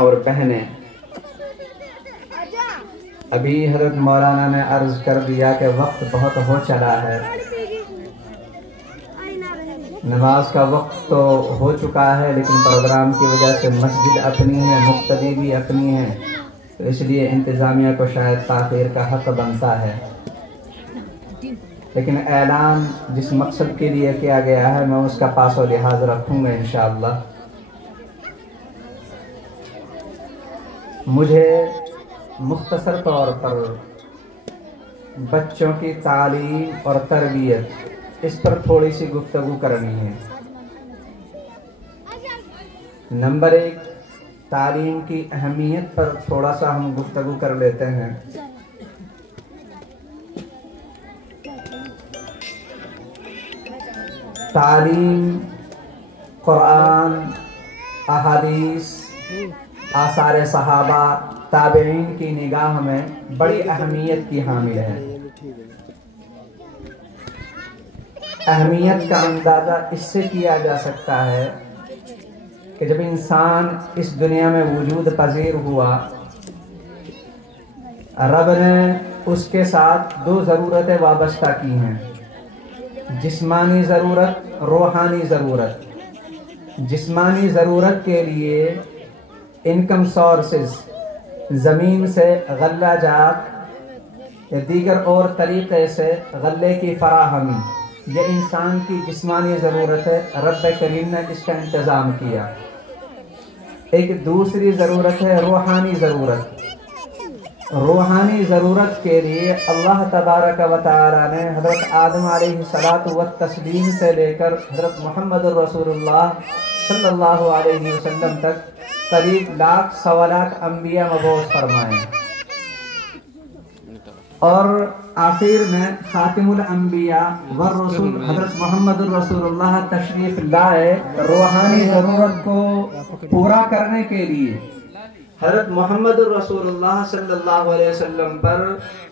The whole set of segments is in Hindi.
और बहनें, अभी हज़रत मौलाना ने अर्ज़ कर दिया कि वक्त बहुत हो चला है, नमाज का वक्त तो हो चुका है, लेकिन प्रोग्राम की वजह से मस्जिद अपनी है, मुक्तदी भी अपनी है, तो इसलिए इंतज़ामिया को शायद ताख़ीर का हक़ बनता है। लेकिन ऐलान जिस मकसद के लिए किया गया है मैं उसका पासो लिहाज रखूँगा इंशाअल्लाह। मुझे मुख्तसर तौर पर बच्चों की तालीम और तरबियत इस पर थोड़ी सी गुफ्तगू करनी है। नंबर 1, तालीम की अहमियत पर थोड़ा सा हम गुफ्तगू कर लेते हैं। तालीम, कुरान, अहादीस, आसार सहाबा, ताबईन की निगाह में बड़ी अहमियत की हामिल है। अहमियत का अंदाज़ा इससे किया जा सकता है कि जब इंसान इस दुनिया में वजूद पजीर हुआ, रब ने उसके साथ 2 ज़रूरतें वाबस्ता की हैं, जिस्मानी ज़रूरत, रूहानी ज़रूरत। जिस्मानी ज़रूरत के लिए इनकम सोर्सेस, ज़मीन से गल्ला जात या दीगर और तरीक़े से गल्ले की फराहमी, ये इंसान की जिस्मानी ज़रूरत है, रब करीम ने इसका इंतज़ाम किया। एक दूसरी ज़रूरत है रूहानी ज़रूरत। रूहानी ज़रूरत के लिए अल्लाह तबारक व तआला ने हज़रत आदम अलैहिस्सलातु व तस्लीम से लेकर हज़रत मुहम्मद रसूलुल्लाह सल्लल्लाहु अलैहि वसल्लम तक करीब लाख सवा लाख अम्बिया मबूस फरमाए, और आखिर में खातिमुल अम्बिया व रसूल हज़रत मुहम्मद रसूलुल्लाह तशरीफ लाए। रूहानी ज़रूरत को पूरा करने के लिए हज़रत मुहम्मद रसूलुल्लाह सल्लल्लाहु अलैहि वसल्लम पर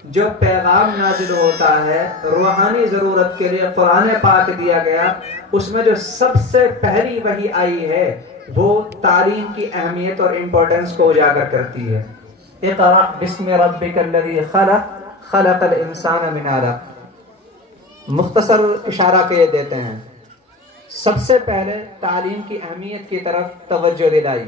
जो पैगाम नाजिल होता है, रूहानी ज़रूरत के लिए कुरान पाक दिया गया, उसमें जो सबसे पहली वही आई है वो तालीम की अहमियत और इम्पोर्टेंस को उजागर करती है। इक़रा बिस्मि रब्बिकल्लज़ी खलक़, खलक़ल इंसान मिन अलक़। मुख्तसर इशारा के देते हैं, सबसे पहले तालीम की अहमियत की तरफ तवज्जो दिलाई।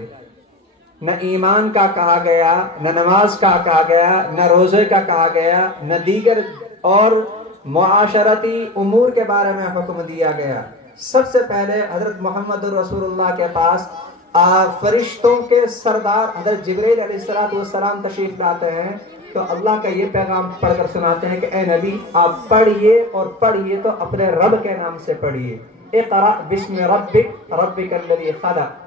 न ईमान का कहा गया, न नमाज का कहा गया, न रोज़े का कहा गया, न दीगर और मुआशरती उमूर के बारे में हुक्म दिया गया। सबसे पहले हज़रत मोहम्मद रसूलुल्लाह के पास फरिश्तों के सरदार हज़रत जिब्रील अलैहिस्सलाम तशरीफ लाते हैं, तो अल्लाह का ये पैगाम पढ़कर सुनाते हैं कि ए नबी, आप पढ़िए, और पढ़िए तो अपने रब के नाम से पढ़िए। इक़रा बिस्मि रब्बिक, रब्बिकल्लज़ी खलक़।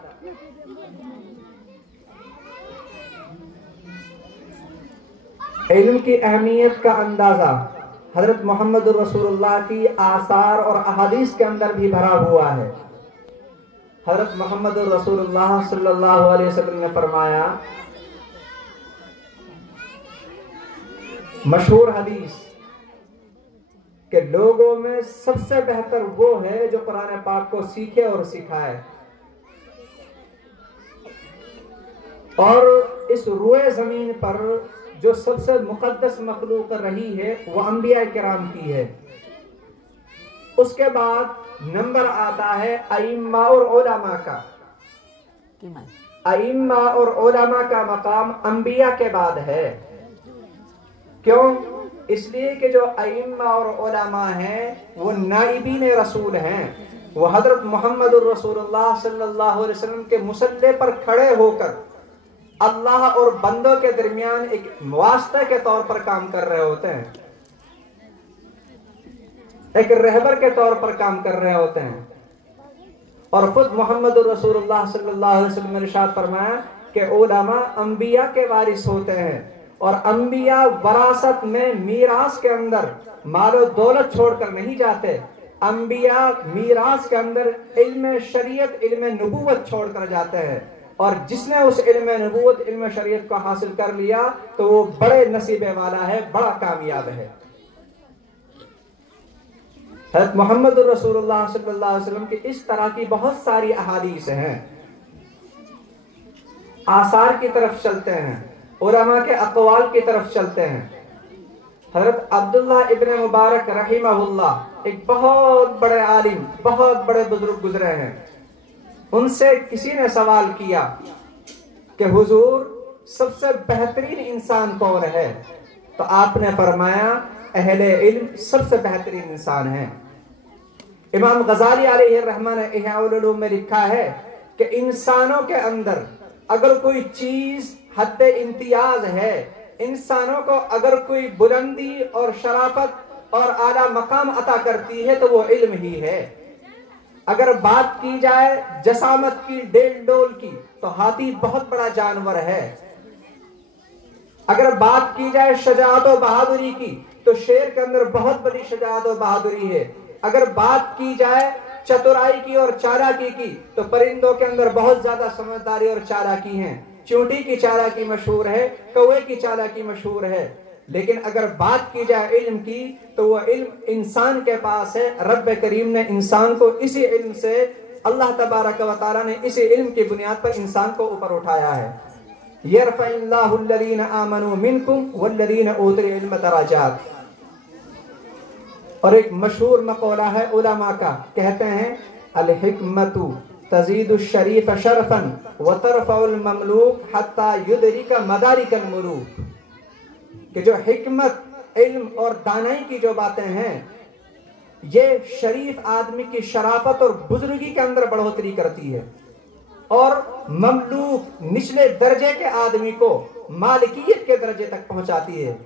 इल्म की अहमियत का अंदाज़ा हज़रत मोहम्मद रसूलुल्लाह की आसार और अहादीस के अंदर भी भरा हुआ है। हज़रत मोहम्मद रसूलुल्लाह सल्लल्लाहु अलैहि वसल्लम ने फरमाया, मशहूर हदीस के लोगों में सबसे बेहतर वो है जो कुरान पाक को सीखे और सिखाए, और इस रुए ज़मीन पर जो सबसे मुक़द्दस मखलूक रही है वो अंबिया किराम की है। उसके बाद नंबर आता है अइम्मा और उलमा का। अइम्मा और उलमा का मकाम अंबिया के बाद है। क्यों? इसलिए कि जो अइम्मा और उलमा हैं वो नाइबीन रसूल हैं। वो हज़रत मोहम्मद रसूलुल्लाह सल्लल्लाहु अलैहि वसल्लम के मुसल्ले पर खड़े होकर अल्लाह और बंदों के दरमियान एक वास्ता के तौर पर काम कर रहे होते हैं, एक रहबर के तौर पर काम कर रहे होते हैं। और खुद मोहम्मद रसूलुल्लाह सल्लल्लाहु अलैहि वसल्लम ने इरशाद फरमाया कि उलमा अंबिया के वारिस होते हैं, और अंबिया वरासत में मीरास के अंदर मालो दौलत छोड़कर नहीं जाते। अंबिया मीरास के अंदर इल्म शरीयत, इल्म नबूवत छोड़कर जाते हैं, और जिसने उस इल्म नबूवत, इल्म शरीयत को हासिल कर लिया तो वो बड़े नसीबे वाला है, बड़ा कामयाब है। हज़रत मोहम्मद रसूलुल्लाह सल्लल्लाहु अलैहि वसल्लम की इस तरह की बहुत सारी अहादीस हैं। आसार की तरफ चलते हैं, उलमा के अक़वाल की तरफ चलते हैं। हज़रत अब्दुल्ला इब्न मुबारक रहिमहुल्लाह एक बहुत बड़े आलिम, बहुत बड़े बुजुर्ग गुजरे हैं। उनसे किसी ने सवाल किया कि हुजूर सबसे बेहतरीन इंसान कौन है? तो आपने फरमाया अहले इल्म सबसे बेहतरीन इंसान है। इमाम गजाली अलैहि रहमान ने इह्या उल उलूम में लिखा है कि इंसानों के अंदर अगर कोई चीज हद इम्तियाज है, इंसानों को अगर कोई बुलंदी और शराफत और आला मकाम अता करती है तो वो इल्म ही है। अगर बात की जाए जसामत की, डेल डोल की, तो हाथी बहुत बड़ा जानवर है। अगर बात की जाए शजाअत और बहादुरी की, तो शेर के अंदर बहुत बड़ी शजाअत और बहादुरी है। अगर बात की जाए चतुराई की और चालाकी की, तो परिंदों के अंदर बहुत ज्यादा समझदारी और चालाकी है। चींटी की चालाकी मशहूर है, कौवे की चालाकी मशहूर है। लेकिन अगर बात की जाए इल्म की, तो वह इल्म इंसान के पास है। रब्बे करीम ने इंसान को इसी इल्म से, अल्लाह तबारक व तआला ने इसी इल्म की बुनियाद पर इंसान को ऊपर उठाया है। यरफ़इल्लाहु अल्लज़ीना आमनू मिनकुम वल्लज़ीना ऊतुल इल्म दराजात। और एक मशहूर मक़ौला है उलमा का, कहते हैं अल हिकमतु तज़ीदु शरीफ शरफन व तरफ़उल ममलूक हत्ता युदरिका मदारिकल मुलूक। कि जो हिकमत, इल्म और दानाई की जो बातें हैं, ये शरीफ आदमी की शराफत और बुजुर्गी के अंदर बढ़ोतरी करती है, और ममलूक निचले दर्जे के आदमी को मालिकियत के दर्जे तक पहुंचाती है।